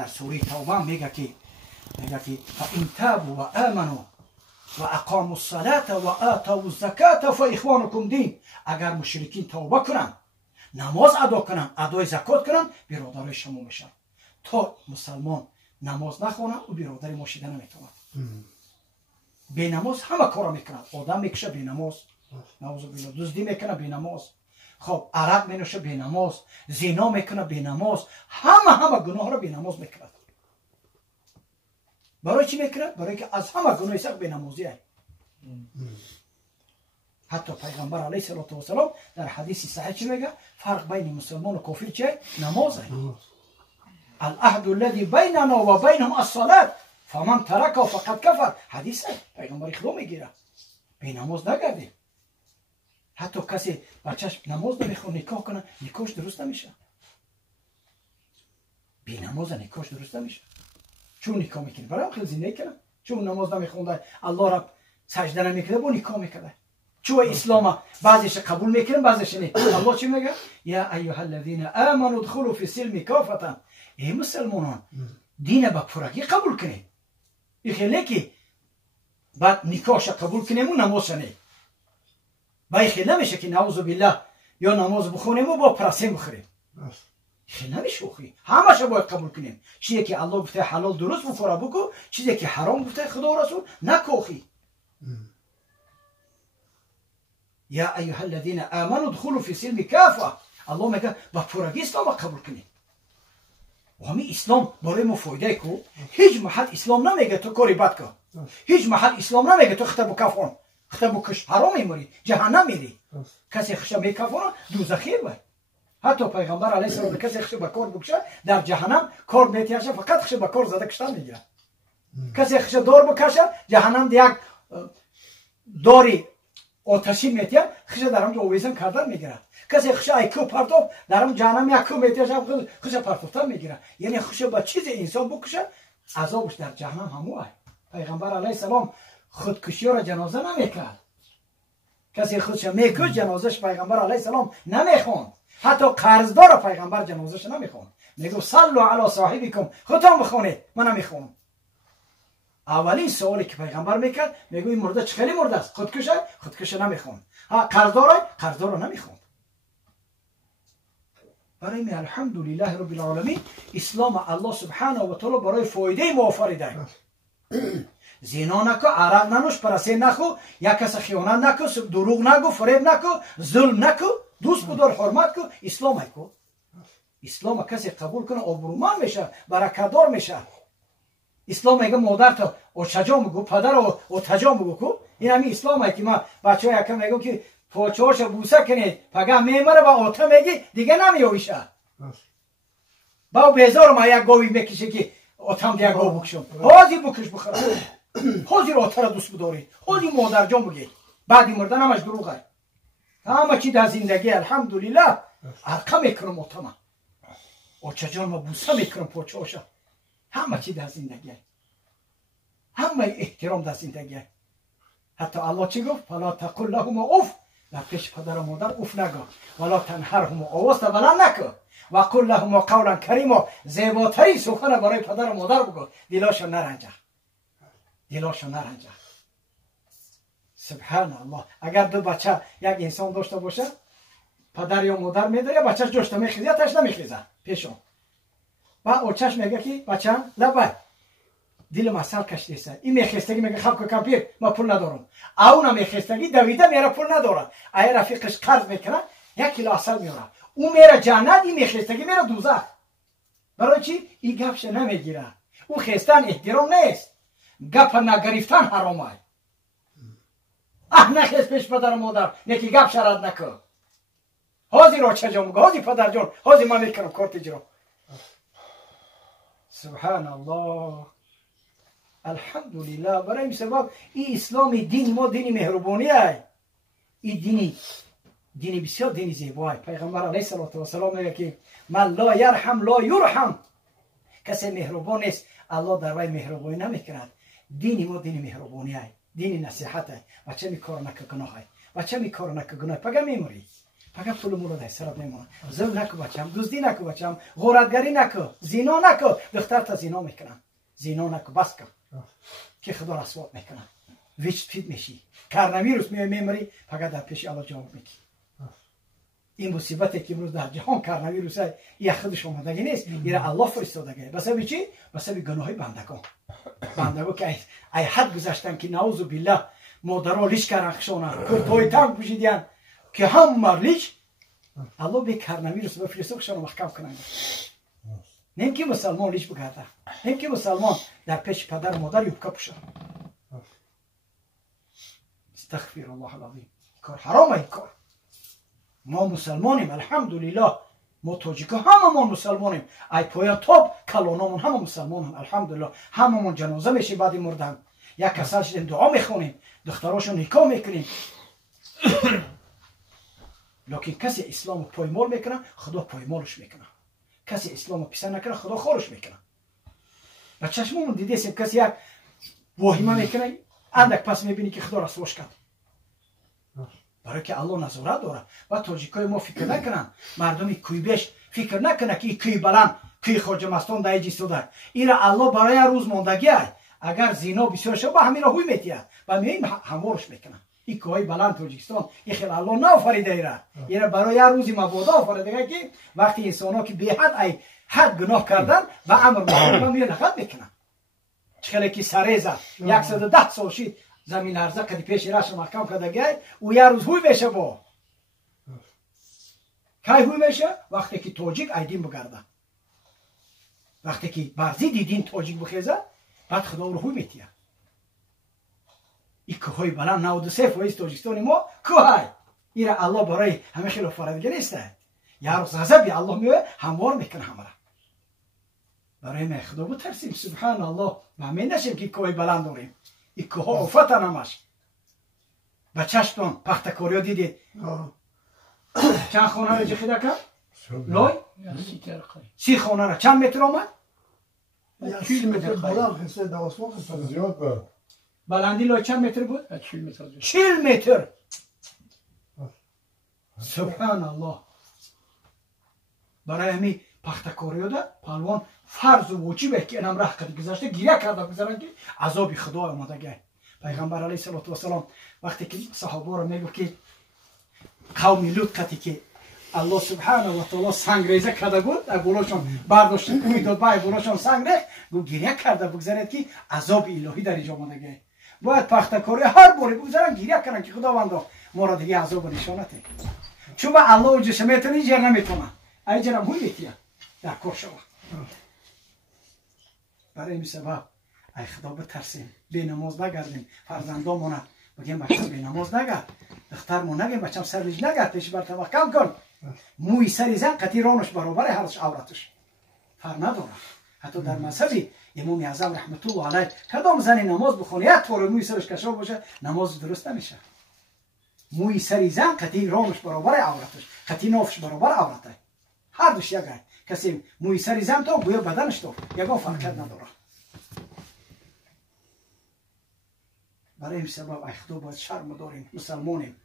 در سوره توبه میگه که فإن تابوا و آمنوا و اقاموا الصلاة و آتوا الزکاة فاخوانکم دین. اگر مشرکین توبه کنن، نماز ادا کنن، ادای زکات کنن، برادرای شما میشن. تا مسلمان نماز نخونه او برادر ما شده نمیتونه. بی نماز همه کارا میکنه. آدم میکشه بی نماز، نعوذ بالله، دزدی میکنه بی نماز، خب عرق مینوشه بی نماز، زنا میکنه بی نماز، همه گناه را بی نماز میکنه. برای چی میکنه؟ برای که از همه گناه سخت بی نمازی است. حتی پیغمبر علیه السلام در حدیث صحیح چی میگه؟ فرق بین مسلمان و کافر چیه؟ نماز است. العهد الذي بيننا وبينهم الصلاة فمن تركها فقد كفر. حدیث است. پیغمبر خدا میگیره بی نماز نگردی. حتی کسی بچهش نماز نمیخونه نکاح کنه، نکاحش درست نمیشه. بی نماز نکاحش درست نمیشه. چون نکاح میکنه برای خیلی زندگی کنه. چون نماز نمیخونده، الله را سجده نمیکنه، با نکاح میکنه. چون اسلام بعضیش قبول میکنه بعضیش نه. الله چی میگه؟ یا ایها الذین آمنوا ادخلوا فی السلم کافة. ای مسلمانان دین به پرگی قبول کنید. این خیلی که بعد نکاحش قبول کنیم و نمازش نه. با خیلی نمیشه که نعوذ بالله یا نماز بخونیم و با پرسیم بخوریم. خیلی نمیشه بخوریم. همه‌شو باید قبول کنیم. چیزی که الله گفته حلال درست بخوره بکو، چیزی که حرام گفته خدا و رسول نکوخی. یا ایها الذین آمنوا ادخلوا فی السلم کافة. الله میگه با پرگی اسلام قبول کنید. و همین اسلام برای ما فایده کو. هیچ محل اسلام نمیگه تو کاری بد کن. هیچ محل اسلام نمیگه تو خطا بکفون، خطا بکش، حرام میموری، جهنم میری. کسی خشم میکفونه دوزخی وای. حتی پیغمبر علیه السلام کسی خشم بکار بکشه در جهنم کار میتیشه، فقط خشم بکار زده کشتن میگیره. کسی خشم دار بکشه جهنم یک داری آتشی میتیه، خشم در همجا اویزم کردن میگیره. کسی خشم ایکو پرتاب در هم جهنم یک کو میتیشه، خشم پرتافتن میگیره. یعنی خشم با چیز انسان بکشه عذابش در جهنم هموه. پیغمبر علیه السلام خودکشی را جنازه نمیکرد. کسی خودش میکش جنازش پیغمبر علیه السلام نمیخوند. حتی قرضدار پیغمبر جنازش نمیخوند. میگو صلوا علی صاحبکم، خودتون بخونید، من نمیخونم. اولین سوالی که پیغمبر میکرد میگو این مرده چه خیلی مرده است، خودکشه نمیخوند. قرضدار نمیخوند. برای می الحمدلله رب العالمین اسلام الله سبحانه و تعالی برای فایده ما آفریده. زنا نکو، عرق ننوش، پرسه نخو، یک کس خیانت نکو، دروغ نگو، فریب نکو، ظلم نکو، دوست بدار، حرمت کو. اسلام کو. اسلام کسی قبول کنه آبرومند میشه، برکتدار میشه. اسلام میگه مادر تو اوچجا میگو، پدر اوتجا میگو کو. این همین اسلامه که ما بچه‌ها یکم میگم که پاچه‌هاش بوسه کنید، پگاه میمره با اوته میگی دیگه نمیویشه. با بیزار ما یک گاوی میکشه که اوتم دیگه گاو بکشم. حاضی بکش بخره. حاضی رو اوته را دوست بداری. حاضی مادر جان بگی. بعدی مردن همش دروغه. همه چی در زندگی الحمدلله ارقام میکنم اوتما. اوچه جان ما بوسه میکنم پاچه‌هاش. همه چی در زندگی. همه احترام در زندگی. حتی الله چی گفت؟ فلا تقل لهما اف. در پیش پدر و مادر اف نگو. ولا تنهرهما، آواز بلند نکن. و قل لهما قولا کریما، زیباترین سخن برای پدر و مادر بگو. دلاشو نرنجه. سبحان الله. اگر دو بچه یک انسان داشته باشه، پدر یا مادر میداره، بچهش جشته میخیزه، تش نمیخیزه پیشون. و اوچش میگه که بچه لبای دل مسئله کشیده. این میخستگی میگه خب که کمپیر ما پول ندارم. اونم میخستگی دویده میره پول نداره. ای رفیقش قرض میکنه 1 کیلو عسل میاره. او میره جنت، این میخستگی میره دوزخ. برای چی؟ این گپش نمیگیره. او خستن احترام نیست. گپ نگرفتن حرامه. نخست پیش پدر و مادر یکی گپ شرط نکن. حاضی را چجا میگه، حاضی پدر جان، حاضی من میکنم کارت اجرا. سبحان الله. الحمدلله. برای این سبب این اسلام دین ما دین مهربانی است. این دین بسیار دین زیبا است. پیغمبر علیه السلام میگه که من لا یرحم لا یرحم. کسی مهربان است الله در وی مهربانی نمیکند. دین ما دین مهربانی است، دین نصیحت است. بچه می کار نکه گناه است، بچه می کار نکه گناه پگه میموری. فقط پول مولا در سرت میمونه. ظلم نکو بچم، دزدی نکو بچم، غارتگری نکو، زنا نکو. دختر تا زنا میکنن. زنا نکو، بس کن که خدا رسوات میکنن. ویچ فید میشی، کرونا میمری، فقط در پیش الله جواب میگی. این مصیبتی که امروز در جهان کرونا یک خودش اومدگی نیست، ایره الله فرستادگی. بسبب چی؟ بسبب گناهی بندگان که ای حد گذاشتن که نعوذ بالله مادرها لیش کردن خشونن، کرتای تنگ پوشیدن که هم مرلیش الله به کرونا بفرسته خشون محکم کنن. نیم که مسلمان لیش بگرده، نیم که مسلمان در پیش پدر و مادر یوبکا پوشه. استغفر الله العظیم. کار حرامه این کار. ما مسلمانیم الحمدلله. ما تاجیکا هممون مسلمانیم. ای پایان تاب کلانامون همه مسلمانیم الحمدلله. هممون جنازه میشیم بعد مردن. یک کسل شدیم دعا میخونیم، دختراشون نکاح میکنیم. لیکن کسی اسلام پایمال میکنه خدا پایمالش میکنه. کسی اسلام پسند نکنه خدا خورش میکنه. و چشممون دیده سیم کسی یک واهمه میکنه اندک پس میبینی که خدا رسواش کرد. برای که الله نظارت داره. و تاجیکای ما فکر نکنن، مردمی کویبش فکر نکنه که کوی بلند کوی خواجه مستان در ایجی سوده. ایره الله برای روز ماندگی های. اگر زینا بسیار شد با همین راهوی میتیه و میاییم هموارش میکنن. این کوهای بلند تاجیکستان این خیلی الله نافریده ایره برای روزی مبادا آفریده که وقتی انسان ها که بی حد گناه کردن و امر معروف میان نقد میکنن. چخیلی که سریزه 110 سال شید زمین لرزه کدی پیش راش محکم کردگی او یه روز هوی میشه با کی هوی میشه؟ وقتی که تاجیک ایدین بگرده، وقتی که برزی دیدین تاجیک بخیزه بعد خدا رو هوی میتیه. این کوهای بلند 93% تاجیکستان ما کوهای ایره الله برای همه خیلی فرادگی نیسته. یه روز غضب الله میوه هموار میکنه همه را. برای ما خدا بترسیم سبحان الله و همین نشیم که کوهای بلند داریم. این کوها آفتن همش. بچه‌شتون پختکاریا دیدید چند خانه را جخیده کرد؟ لای؟ 30 خانه را چند متر آمد؟ 40 متر بلند خسته دواسمان خسته زیاد بود. بلندی لای چند متر بود؟ 40 متر 40 متر. سبحان الله. برای همی پختکاریا ده پهلوان فرض و واجبه که اینم راه کرد گذاشته گریه کرده بگذارن که عذاب خدا آمدگی. پیغمبر علیه السلام وقتی که صحابه را میگه که قوم لوط کتی که الله سبحانه و تعالی سنگ ریزه کرده بود گولاشون برداشت میداد با گولاشون سنگ ریخت گو گریه کرده بگذارید که عذاب الهی در اینجا آمدگی. باید پختکاری هر باری بگذارن گریه کنن که خداوند ما را دیگه عذاب نشانته. چون الله و جسمیتون اینجا نمیتونه ای جنم هوی میتیه در کار شما. برای این سبب ای خدا بترسیم، بی نماز نگردیم، فرزندامونه بگیم بچم بی نماز نگرد، دخترمون نگیم بچم سر ریج نگرد، پیش بر توکل کن. موی سری زن قطعی رانش برابر هرش عورتش فر نداره. حتی در مذهبی امام اعظم رحمت الله علیه کدام زنی نماز بخونه یک طور موی سرش کشاف باشه نماز درست نمیشه. موی سری زن قطعی رانش برابر عورتش، قطعی نافش برابر عورته. هر دوش یکه. کسی موی سری زن تا گویا بدنش تو یکا فرقت نداره. برای این سبب ای خدا باید شرم داریم مسلمانیم.